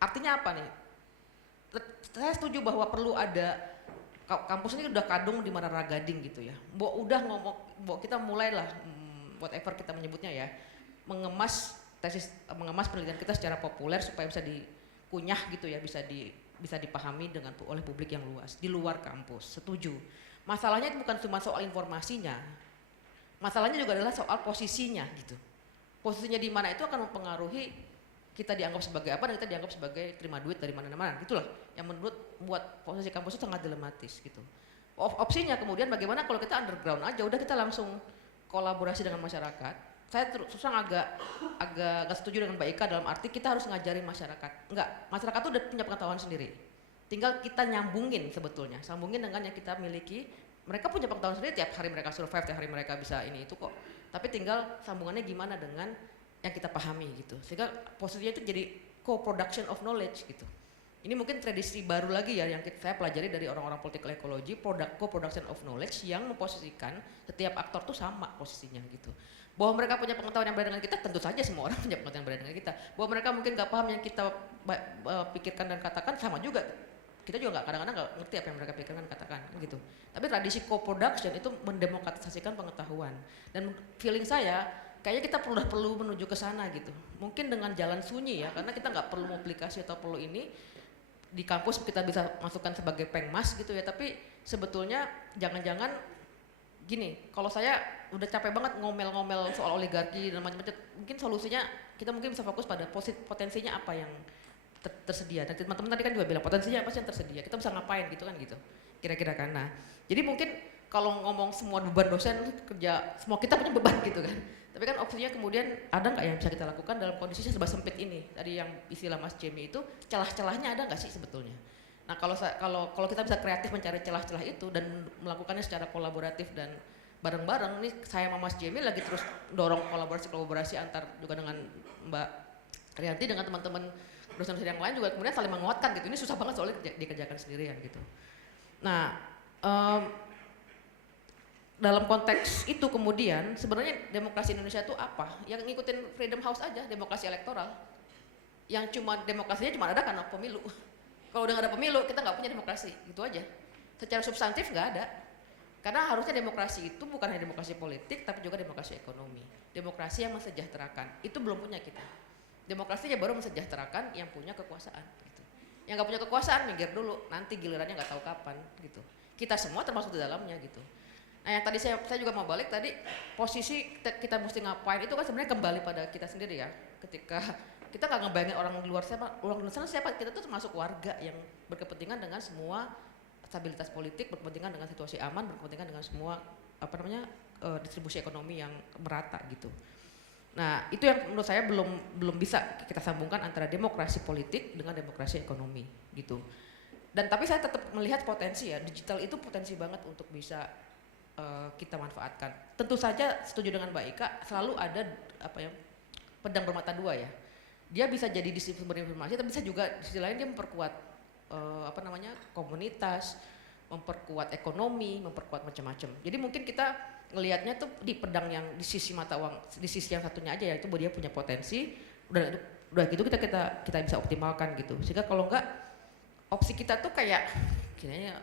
artinya apa nih? Saya setuju bahwa perlu ada kampus ini udah kadung di Menara Gading gitu ya. Udah ngomong, kita mulailah whatever kita menyebutnya ya, mengemas penelitian kita secara populer supaya bisa dikunyah gitu ya, bisa dipahami oleh publik yang luas di luar kampus. Setuju. Masalahnya itu bukan cuma soal informasinya. Masalahnya juga adalah soal posisinya gitu. Posisinya di mana itu akan mempengaruhi kita dianggap sebagai apa dan kita dianggap sebagai terima duit dari mana-mana. Gitulah yang menurut buat posisi kampus itu sangat dilematis gitu. Opsinya kemudian bagaimana kalau kita underground aja, udah kita langsung kolaborasi dengan masyarakat. Saya terus terang agak setuju dengan Mbak Ika dalam arti kita harus ngajarin masyarakat. Enggak, masyarakat tuh udah punya pengetahuan sendiri. Tinggal kita nyambungin sebetulnya, sambungin dengan yang kita miliki. Mereka punya pengetahuan sendiri, tiap hari mereka survive, tiap hari mereka bisa ini itu kok. Tapi tinggal sambungannya gimana dengan yang kita pahami gitu. Sehingga posisinya itu jadi co-production of knowledge gitu. Ini mungkin tradisi baru lagi ya yang saya pelajari dari orang-orang political ecology, co-production of knowledge yang memposisikan setiap aktor tuh sama posisinya gitu. Bahwa mereka punya pengetahuan yang berbeda dengan kita, tentu saja semua orang punya pengetahuan yang berbeda dengan kita. Bahwa mereka mungkin gak paham yang kita pikirkan dan katakan, sama juga. Kita juga kadang-kadang nggak ngerti apa yang mereka pikirkan dan katakan gitu. Tapi tradisi co-production itu mendemokratisasikan pengetahuan. Dan feeling saya kayaknya kita perlu menuju ke sana gitu. Mungkin dengan jalan sunyi ya, karena kita nggak perlu aplikasi atau perlu ini di kampus kita bisa masukkan sebagai pengmas gitu ya. Tapi sebetulnya jangan-jangan gini, kalau saya udah capek banget ngomel-ngomel soal oligarki dan macam-macam, mungkin solusinya kita mungkin bisa fokus pada potensinya apa yang tersedia. Dan teman-teman tadi kan juga bilang potensinya apa sih yang tersedia, kita bisa ngapain gitu kan gitu kira-kira kan. Nah jadi mungkin kalau ngomong semua beban dosen kerja, semua kita punya beban gitu kan, tapi kan opsinya kemudian ada nggak yang bisa kita lakukan dalam kondisi serba sempit ini. Tadi yang istilah Mas Jamie itu celah-celahnya ada nggak sih sebetulnya. Nah kalau kita bisa kreatif mencari celah-celah itu dan melakukannya secara kolaboratif dan bareng-bareng, nih saya sama Mas Jamie lagi terus dorong kolaborasi antar juga dengan Mbak Rianti dengan teman-teman dosen-dosen yang lain juga kemudian saling menguatkan gitu. Ini susah banget soalnya dikerjakan sendirian gitu. Nah dalam konteks itu kemudian sebenarnya demokrasi Indonesia itu apa? Yang ngikutin Freedom House aja, demokrasi elektoral. Yang demokrasinya cuma ada karena pemilu. Kalau udah gak ada pemilu kita nggak punya demokrasi, gitu aja. Secara substantif nggak ada. Karena harusnya demokrasi itu bukan hanya demokrasi politik, tapi juga demokrasi ekonomi. Demokrasi yang mensejahterakan, itu belum punya kita. Demokrasi ya baru mensejahterakan yang punya kekuasaan. Gitu. Yang nggak punya kekuasaan minggir dulu, nanti gilirannya nggak tahu kapan. Gitu. Kita semua termasuk di dalamnya gitu. Nah yang tadi saya juga mau balik tadi, posisi kita mesti ngapain itu kan sebenarnya kembali pada kita sendiri ya. Ketika kita nggak ngebayangin orang di luar sana siapa, kita tuh termasuk warga yang berkepentingan dengan semua stabilitas politik, berkepentingan dengan situasi aman, berkepentingan dengan semua distribusi ekonomi yang merata gitu. Nah itu yang menurut saya belum bisa kita sambungkan antara demokrasi politik dengan demokrasi ekonomi gitu. Dan tapi saya tetap melihat potensi ya, digital itu potensi banget untuk bisa kita manfaatkan. Tentu saja setuju dengan Mbak Ika, selalu ada pedang bermata dua ya. Dia bisa jadi sumber informasi, tapi bisa juga di sisi lain dia memperkuat komunitas, memperkuat ekonomi, memperkuat macam-macam. Jadi mungkin kita ngelihatnya tuh di pedang yang di sisi mata uang, di sisi yang satunya aja ya, itu bahwa dia punya potensi. Udah gitu kita bisa optimalkan gitu. Sehingga kalau enggak opsi kita tuh kayak kayaknya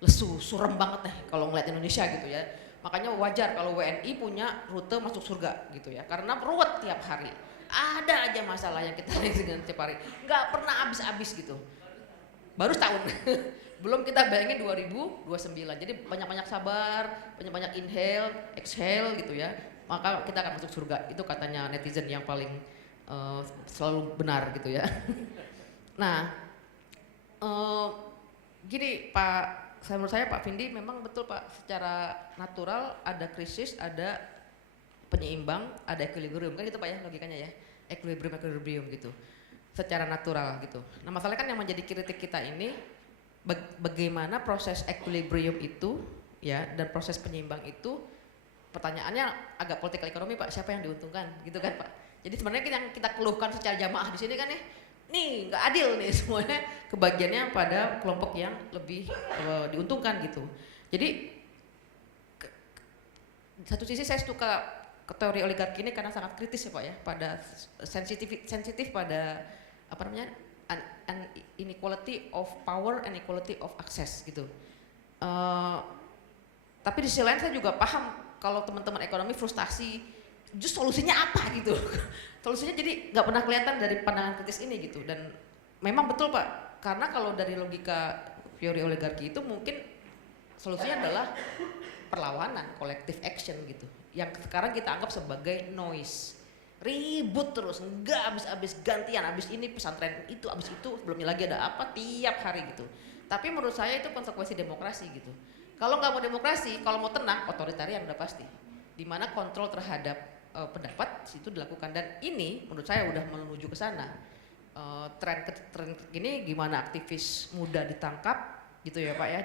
lesu, surem banget nih kalau ngeliat Indonesia gitu ya. Makanya wajar kalau WNI punya rute masuk surga gitu ya. Karena ruwet tiap hari. Ada aja masalah yang kita lihat dengan tiap hari. Nggak pernah habis-habis gitu. Baru setahun. Belum kita bayangin 2029. Jadi banyak-banyak sabar, banyak-banyak inhale, exhale gitu ya. Maka kita akan masuk surga. Itu katanya netizen yang paling selalu benar gitu ya. Nah, gini menurut saya Pak Vindi memang betul Pak, secara natural ada krisis, ada penyeimbang, ada equilibrium kan gitu Pak ya logikanya ya, equilibrium gitu, secara natural gitu. Nah masalahnya kan yang menjadi kritik kita ini bagaimana proses equilibrium itu ya dan proses penyeimbang itu, pertanyaannya agak politikal ekonomi Pak, siapa yang diuntungkan gitu kan Pak. Jadi sebenarnya yang kita keluhkan secara jamaah di sini kan ya, nih nggak adil nih semuanya kebagiannya pada kelompok yang lebih diuntungkan gitu. Jadi satu sisi saya suka ke teori oligarki ini karena sangat kritis ya Pak ya, pada sensitif pada inequality of power and equality of access gitu. Tapi di sisi lain saya juga paham kalau teman-teman ekonomi frustasi, just solusinya apa gitu. Solusinya jadi nggak pernah kelihatan dari pandangan kritis ini gitu. Dan memang betul Pak, karena kalau dari logika teori oligarki itu mungkin solusinya adalah perlawanan, collective action gitu. Yang sekarang kita anggap sebagai noise. Ribut terus, nggak habis-habis, gantian, habis ini pesantren itu, habis itu, belumnya lagi ada apa tiap hari gitu. Tapi menurut saya itu konsekuensi demokrasi gitu. Kalau nggak mau demokrasi, kalau mau tenang, otoritarian udah pasti. Dimana kontrol terhadap pendapat itu dilakukan, dan ini menurut saya udah menuju ke sana. Tren ini gimana aktivis muda ditangkap gitu ya Pak ya,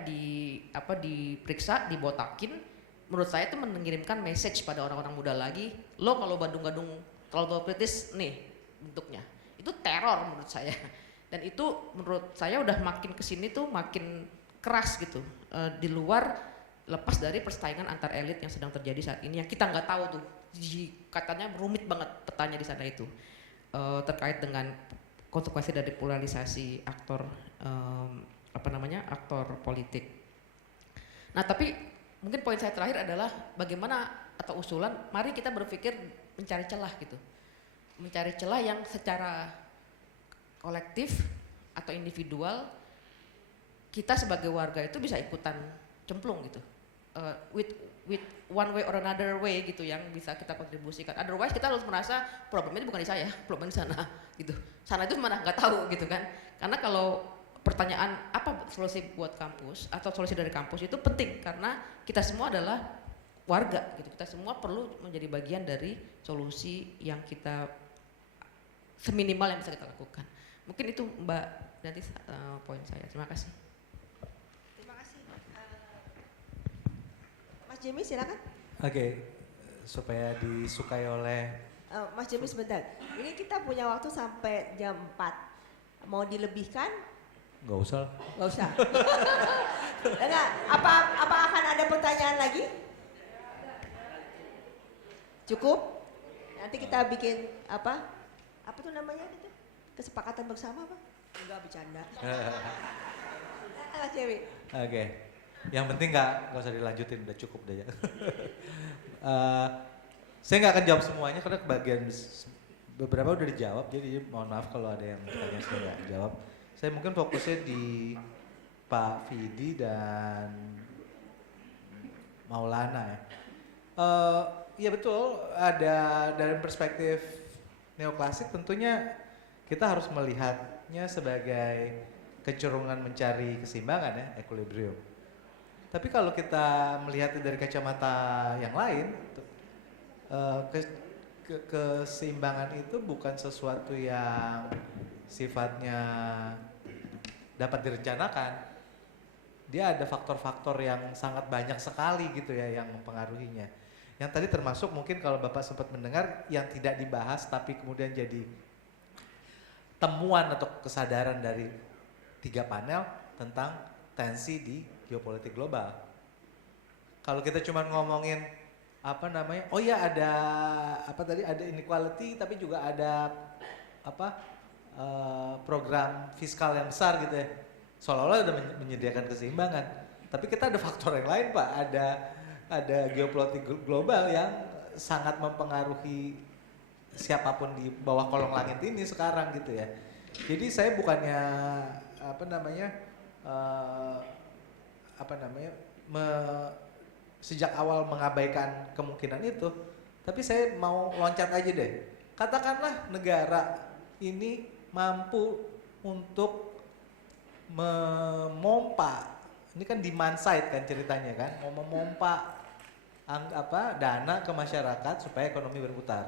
diperiksa, dibotakin. Menurut saya itu mengirimkan message pada orang-orang muda lagi, lo kalau gadung-gadung terlalu kritis nih bentuknya. Itu teror menurut saya. Dan itu menurut saya udah makin kesini tuh makin keras gitu, di luar lepas dari persaingan antar elit yang sedang terjadi saat ini yang kita nggak tahu tuh, katanya rumit banget petanya di sana itu, terkait dengan konsekuensi dari polarisasi aktor aktor politik. Nah tapi mungkin poin saya terakhir adalah bagaimana atau usulan, mari kita berpikir mencari celah gitu, mencari celah yang secara kolektif atau individual kita sebagai warga itu bisa ikutan cemplung gitu, with one way or another way gitu yang bisa kita kontribusikan. Otherwise kita harus merasa problemnya bukan di saya, problemnya di sana gitu. Sana itu mana nggak tahu gitu kan. Karena kalau pertanyaan apa solusi buat kampus atau solusi dari kampus itu penting karena kita semua adalah warga gitu. Kita semua perlu menjadi bagian dari solusi yang kita seminimal yang bisa kita lakukan. Mungkin itu Mbak nanti poin saya. Terima kasih. Mas Jimmy silakan. Oke, supaya disukai oleh Mas Jimmy sebentar. Ini kita punya waktu sampai jam 4. Mau dilebihkan? Nggak usah. Nggak usah. Enggak, apa akan ada pertanyaan lagi? Cukup? Nanti kita bikin apa tuh namanya gitu? Kesepakatan bersama apa? Enggak, bercanda. Mas Jimmy. Oke. Yang penting nggak usah dilanjutin, udah cukup deh ya. Saya nggak akan jawab semuanya karena kebagian beberapa udah dijawab, jadi mohon maaf kalau ada yang tanya saya nggak jawab. Saya mungkin fokusnya di Pak Vidi dan Maulana ya. Iya betul, ada dari perspektif neoklasik tentunya kita harus melihatnya sebagai kecenderungan mencari keseimbangan ya, equilibrium. Tapi kalau kita melihat dari kacamata yang lain, keseimbangan itu bukan sesuatu yang sifatnya dapat direncanakan. Dia ada faktor-faktor yang sangat banyak sekali gitu ya yang mempengaruhinya. Yang tadi termasuk mungkin kalau Bapak sempat mendengar yang tidak dibahas tapi kemudian jadi temuan atau kesadaran dari 3 panel tentang tensi di geopolitik global. Kalau kita cuma ngomongin apa namanya, oh ya ada apa tadi, ada inequality tapi juga ada apa program fiskal yang besar gitu ya, seolah-olah udah menyediakan keseimbangan. Tapi kita ada faktor yang lain Pak, ada geopolitik global yang sangat mempengaruhi siapapun di bawah kolong langit ini sekarang gitu ya. Jadi saya bukannya sejak awal mengabaikan kemungkinan itu, tapi saya mau loncat aja deh. Katakanlah negara ini mampu untuk memompa, ini kan demand side kan ceritanya kan, mau memompa dana ke masyarakat supaya ekonomi berputar.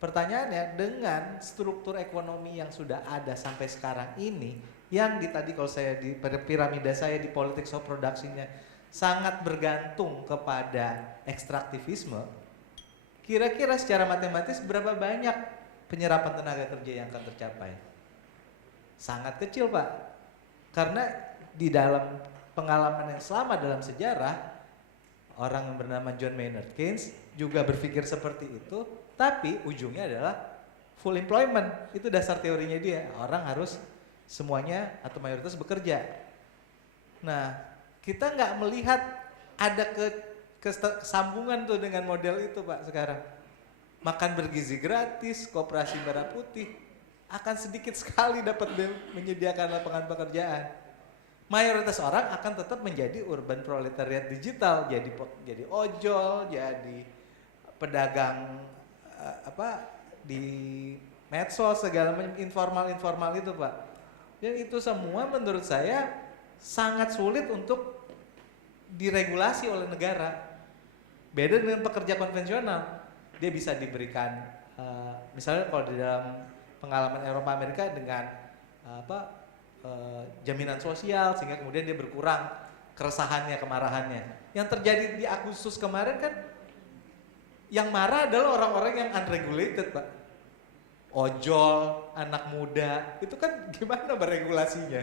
Pertanyaannya, dengan struktur ekonomi yang sudah ada sampai sekarang ini, yang tadi kalau saya di piramida saya di politics of production-nya sangat bergantung kepada ekstraktivisme, kira-kira secara matematis berapa banyak penyerapan tenaga kerja yang akan tercapai? Sangat kecil Pak, karena di dalam pengalaman yang selama dalam sejarah, orang yang bernama John Maynard Keynes juga berpikir seperti itu, tapi ujungnya adalah full employment. Itu dasar teorinya dia, orang harus semuanya atau mayoritas bekerja. Nah, kita nggak melihat ada kesambungan tuh dengan model itu Pak sekarang. Makan bergizi gratis, koperasi merah putih, akan sedikit sekali dapat menyediakan lapangan pekerjaan. Mayoritas orang akan tetap menjadi urban proletariat digital, jadi ojol, jadi pedagang di medsos segala macam informal itu Pak. Dan itu semua menurut saya sangat sulit untuk diregulasi oleh negara. Beda dengan pekerja konvensional, dia bisa diberikan misalnya kalau di dalam pengalaman Eropa Amerika dengan jaminan sosial sehingga kemudian dia berkurang keresahannya, kemarahannya. Yang terjadi di Agustus kemarin kan yang marah adalah orang-orang yang unregulated Pak. Ojol, anak muda, itu kan gimana beregulasinya?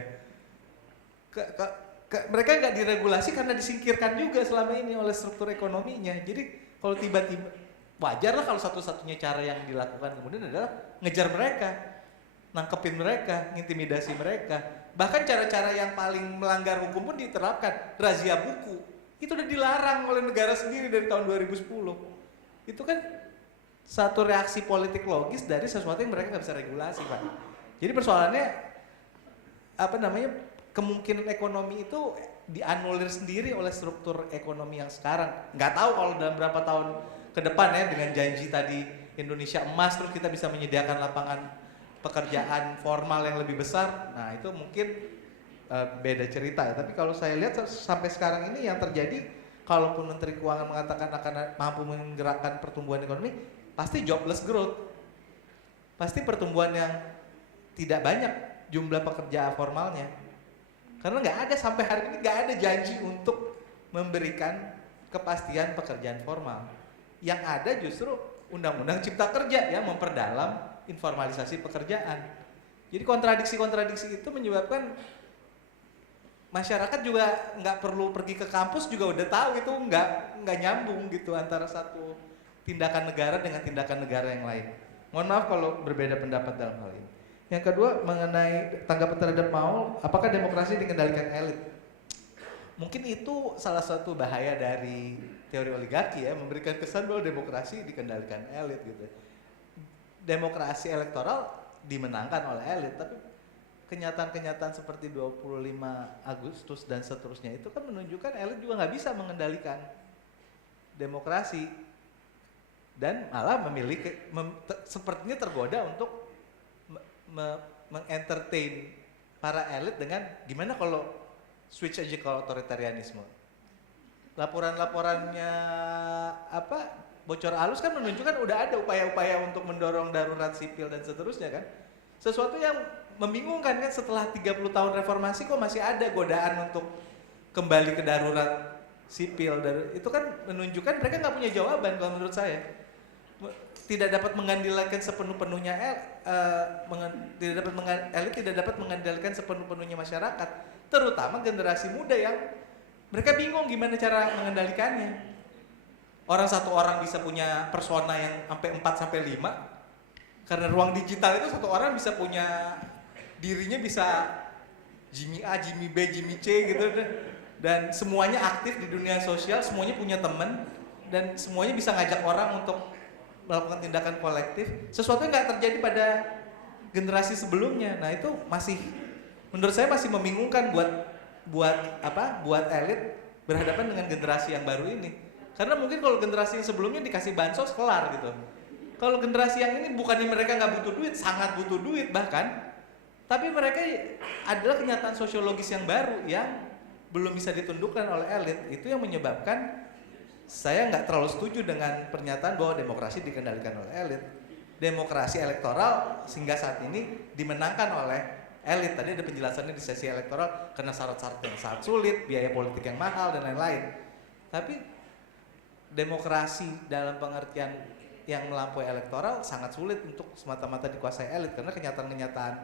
Mereka nggak diregulasi karena disingkirkan juga selama ini oleh struktur ekonominya. Jadi kalau tiba-tiba, wajar lah kalau satu-satunya cara yang dilakukan kemudian adalah ngejar mereka, nangkepin mereka, intimidasi mereka. Bahkan cara-cara yang paling melanggar hukum pun diterapkan, razia buku. Itu udah dilarang oleh negara sendiri dari tahun 2010. Itu kan satu reaksi politik logis dari sesuatu yang mereka nggak bisa regulasi Pak. Jadi persoalannya kemungkinan ekonomi itu dianulir sendiri oleh struktur ekonomi yang sekarang. Nggak tahu kalau dalam berapa tahun ke depan ya, dengan janji tadi Indonesia emas terus kita bisa menyediakan lapangan pekerjaan formal yang lebih besar. Nah itu mungkin beda cerita ya. Tapi kalau saya lihat sampai sekarang ini yang terjadi, kalaupun Menteri Keuangan mengatakan akan mampu menggerakkan pertumbuhan ekonomi, pasti jobless growth. Pasti pertumbuhan yang tidak banyak jumlah pekerja formalnya. Karena nggak ada sampai hari ini nggak ada janji untuk memberikan kepastian pekerjaan formal. Yang ada justru Undang-Undang Cipta Kerja yang memperdalam informalisasi pekerjaan. Jadi kontradiksi-kontradiksi itu menyebabkan masyarakat juga nggak perlu pergi ke kampus juga udah tahu itu nggak nyambung gitu antara satu tindakan negara dengan tindakan negara yang lain. Mohon maaf kalau berbeda pendapat dalam hal ini. Yang kedua mengenai tanggapan terhadap Maul, apakah demokrasi dikendalikan elit? mungkin itu salah satu bahaya dari teori oligarki ya, memberikan kesan bahwa demokrasi dikendalikan elit gitu. Demokrasi elektoral dimenangkan oleh elit, tapi kenyataan-kenyataan seperti 25 Agustus dan seterusnya itu kan menunjukkan elit juga nggak bisa mengendalikan demokrasi dan malah sepertinya tergoda untuk mengentertain para elit dengan gimana kalau switch aja ke otoritarianisme. Laporan-laporannya bocor halus kan menunjukkan udah ada upaya-upaya untuk mendorong darurat sipil dan seterusnya kan. Sesuatu yang membingungkan kan, setelah 30 tahun reformasi kok masih ada godaan untuk kembali ke darurat sipil. Itu kan menunjukkan mereka nggak punya jawaban kalau menurut saya. Tidak dapat mengandalkan sepenuh-penuhnya elit tidak dapat mengandalkan sepenuh-penuhnya masyarakat, terutama generasi muda yang mereka bingung gimana cara mengendalikannya. Satu orang bisa punya persona yang sampai 4 sampai 5. Karena ruang digital itu satu orang bisa punya dirinya bisa Jimmy A, Jimmy B, Jimmy C gitu, dan semuanya aktif di dunia sosial, semuanya punya teman, dan semuanya bisa ngajak orang untuk melakukan tindakan kolektif, sesuatu yang nggak terjadi pada generasi sebelumnya. Nah itu menurut saya masih membingungkan buat elit berhadapan dengan generasi yang baru ini. Karena mungkin kalau generasi yang sebelumnya dikasih bansos kelar gitu. Kalau generasi yang ini bukannya mereka nggak butuh duit, sangat butuh duit bahkan, tapi mereka adalah kenyataan sosiologis yang baru yang belum bisa ditundukkan oleh elit. Itu yang menyebabkan saya nggak terlalu setuju dengan pernyataan bahwa demokrasi dikendalikan oleh elit. Demokrasi elektoral sehingga saat ini dimenangkan oleh elit. Tadi ada penjelasannya di sesi elektoral karena syarat-syarat yang sangat sulit, biaya politik yang mahal dan lain-lain. Tapi demokrasi dalam pengertian yang melampaui elektoral sangat sulit untuk semata-mata dikuasai elit karena kenyataan-kenyataan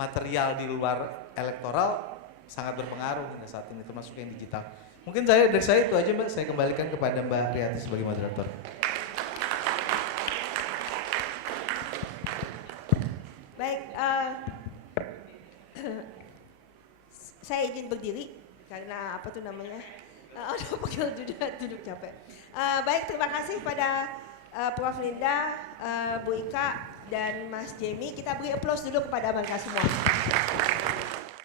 material di luar elektoral sangat berpengaruh hingga saat ini, termasuk yang digital. Mungkin dari saya itu aja Mbak, saya kembalikan kepada Mbak Riyati sebagai moderator. Baik, saya izin berdiri karena udah pegel duduk capek. Baik, terima kasih pada Prof. Linda, Bu Ika, dan Mas Jamie. Kita beri aplaus dulu kepada mereka semua.